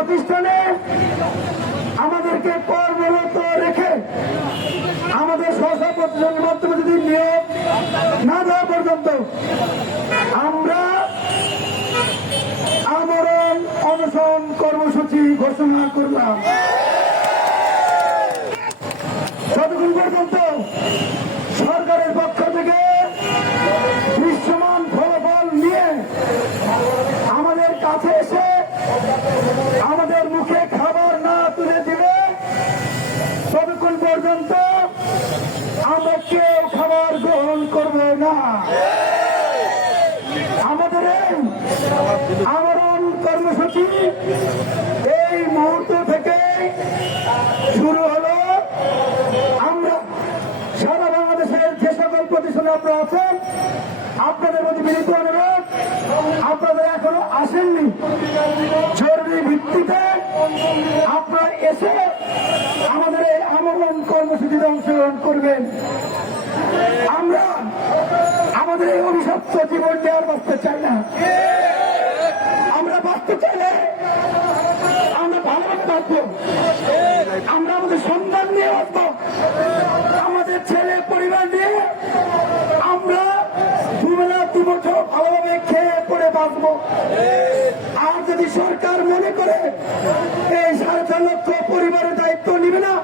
প্রতিষ্ঠানে আমাদেরকে কর্মরত রেখে আমাদের স্বশা প্রতিষ্ঠানের মাধ্যমে যদি নিয়োগ না দেওয়া পর্যন্ত আমরা আমরণ অনশন কর্মসূচি ঘোষণা করলাম যতক্ষণ পর্যন্ত সরকারের পক্ষ থেকে দৃশ্যমান ফলাফল নিয়ে আমাদের কাছে এসে আমাদের মুখে খাবার না তুলে দিবে ততক্ষণ পর্যন্ত আমরা কেউ খাবার গ্রহণ করব না আমাদের এই আমরণ কর্মসূচি এই মুহূর্ত থেকে শুরু হলো। আমরা সারা বাংলাদেশের যে সকল প্রতিষ্ঠানে আপনারা আছেন আপনাদের প্রতি বিনীত অনুরোধ, আপনাদের এখনও আসেননি। জরুরি ভিত্তিতে আপনারা এসে আমাদের এই আমরণ কর্মসূচিতে অংশগ্রহণ করবেন। আমরা আমাদের এই অভিশপ্ত জীবন নিয়ে বাঁচতে চাই না। আমরা বাঁচতে চাইলে আমরা আমাদের সন্তান নিয়ে বাঁচবো। আমাদের ছেলে পরিবার নিয়ে আমরা দুবেলা দু বছর ভালোভাবে খেয়ে পরে বাঁচবো। আর যদি সরকার মনে করে এই সাড়ে চার লক্ষ পরিবারের দায়িত্ব নিবে না,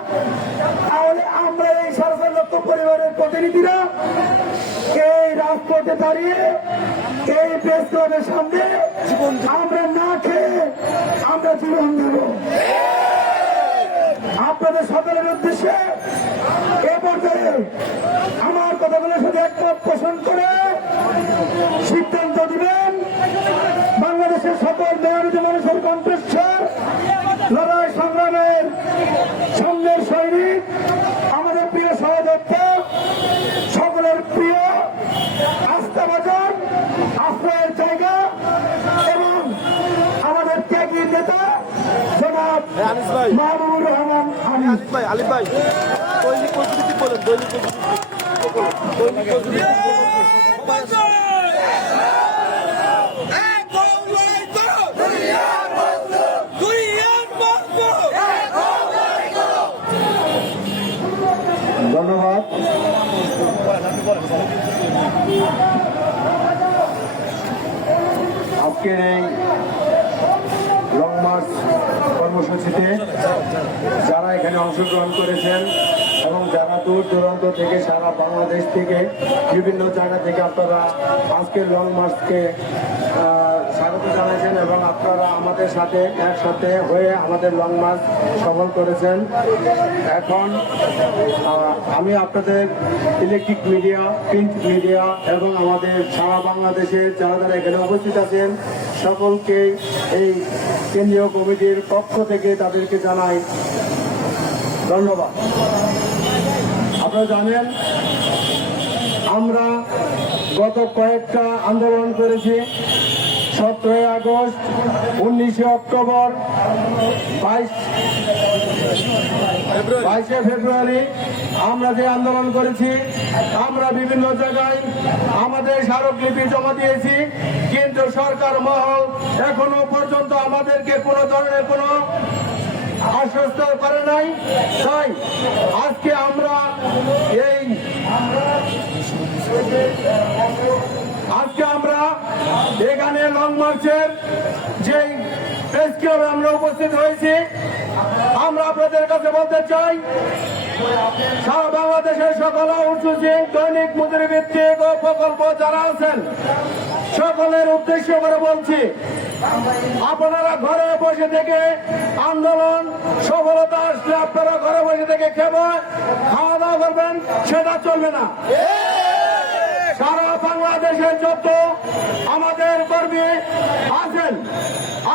তাহলে আমরা এই সাড়ে চার লক্ষ পরিবারের প্রতিনিধিরা রাজপথে দাঁড়িয়ে এই প্রেস ক্লাবের সামনে আমরা না খেয়ে আমরা জীবন দেব। আপনাদের সকলের উদ্দেশ্যে এ পর্যায়ে আমার কথাগুলো শুধু একমত পোষণ করে সিদ্ধান্ত দিবেন। বাংলাদেশের সকল মেয়রিত মানুষের কণ্ঠস্বর লড়াই সংগ্রামের সঙ্গের সৈনিক আমাদের প্রিয় সহযোদ্ধ সকলের প্রিয় আস্থাভাজন আশ্রয়ের জায়গা এবং আমাদের ত্যাগী নেতা জনাব আনিস ভাই। মাহবুবুর রহমান আলিফ ভাই আলিফ ভাই। দৈনিক প্রস্তুতি বলেন দৈনিক প্রস্তুতি দৈনিক প্রস্তুতি ধন্যবাদ। আজকের এই মার্চ কর্মসূচিতে যারা এখানে অংশগ্রহণ করেছেন এবং যারা দূর দূরান্ত থেকে সারা বাংলাদেশ থেকে বিভিন্ন জায়গা থেকে আপনারা আজকের লং মার্চকে স্বাগত জানাইছেন এবং আপনারা আমাদের সাথে একসাথে হয়ে আমাদের লং মার্চ সফল করেছেন। এখন আমি আপনাদের ইলেকট্রিক মিডিয়া প্রিন্ট মিডিয়া এবং আমাদের সারা বাংলাদেশের যারা যারা এখানে উপস্থিত আছেন, সকলকে এই কেন্দ্রীয় কমিটির পক্ষ থেকে তাদেরকে জানাই ধন্যবাদ। আপনারা জানেন, আমরা গত কয়েকটা আন্দোলন করেছি। সতেরোই আগস্ট, উনিশে অক্টোবর, বাইশ বাইশে ফেব্রুয়ারি আমরা যে আন্দোলন করেছি, আমরা বিভিন্ন জায়গায় আমাদের স্মারকলিপি জমা দিয়েছি। কিন্তু সরকার মহল এখনও পর্যন্ত আমাদেরকে কোনো ধরনের কোনো আশ্বস্ত করে নাই। তাই আজকে আমরা এই আজকে আমরা এখানে লং মার্চের যে প্রেস ক্লাবে আমরা উপস্থিত হয়েছি আমরা আপনাদের কাছে বলতে চাই, সারা বাংলাদেশের সকল অনুসূচি দৈনিক মজুরি ভিত্তিক ও প্রকল্প যারা আছেন, সকলের উদ্দেশ্য করে বলছি, আপনারা ঘরে বসে থেকে আন্দোলন, সফলতা আসলে আপনারা ঘরে বসে থেকে কেবল খাওয়া দাওয়া করবেন, সেটা চলবে না। সারা বাংলাদেশের যত আমাদের কর্মী আছেন,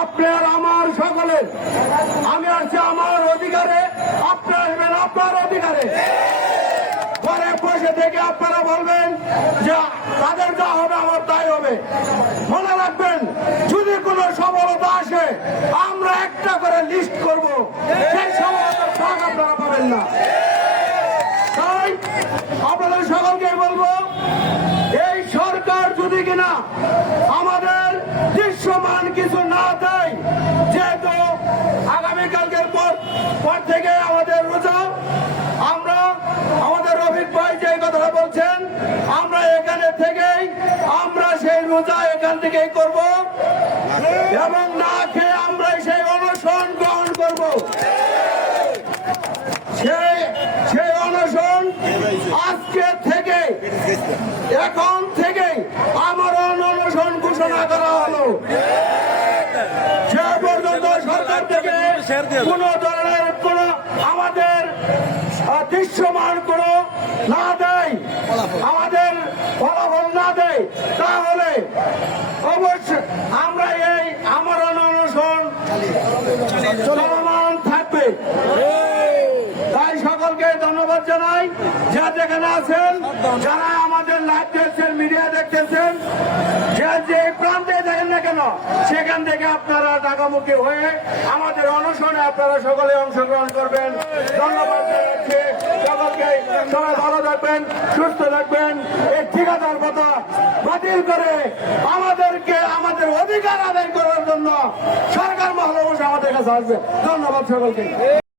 আপনার সকলের আমি আসছি আমার অধিকারে, আপনি আসবেন আপনার অধিকারে। ঘরে বসে থেকে আপনারা বলবেন, যে, তাদের যা হবে আমার তাই হবে। মনে রাখবেন, যদি কোনো সফলতা আসে, আমরা একটা করে লিস্ট করব। সেই সফলতার ভাগ আপনারা পাবেন না। তাই আপনাদের সকলকে থেকে আমাদের রোজা, আমরা, আমাদের রফিক ভাই যে কথাটা বলছেন, আমরা এখানে থেকেই, আমরা সেই রোজা এখান থেকেই করব। এবং না খেয়ে আমরা সেই অনশন গ্রহণ করব। সেই সেই অনশন আজকে থেকে, এখন থেকে আমার অনশন ঘোষণা করা হলো। সে পর্যন্ত সরকার থেকে কোন ধরনের দৃশ্যমান কোন না দেয়, আমাদের ফলাফল না দেয়, তাহলে অবশ্যই আমরা এই আমার অনশন চলমান থাকবে। তাই সকলকে ধন্যবাদ জানাই। যা যেখানে আছেন, যারা সেখান থেকে আপনারা ঢাকামুখী হয়ে আমাদের অনশনে আপনারা সকলে অংশগ্রহণ করবেন। ধন্যবাদ সবাই ভালো থাকবেন, সুস্থ থাকবেন। এই ঠিকাদার কথা বাতিল করে আমাদেরকে, আমাদের অধিকার আদায় করার জন্য সরকার মহলবশ আমাদের কাছে আসবে। ধন্যবাদ সকলকে।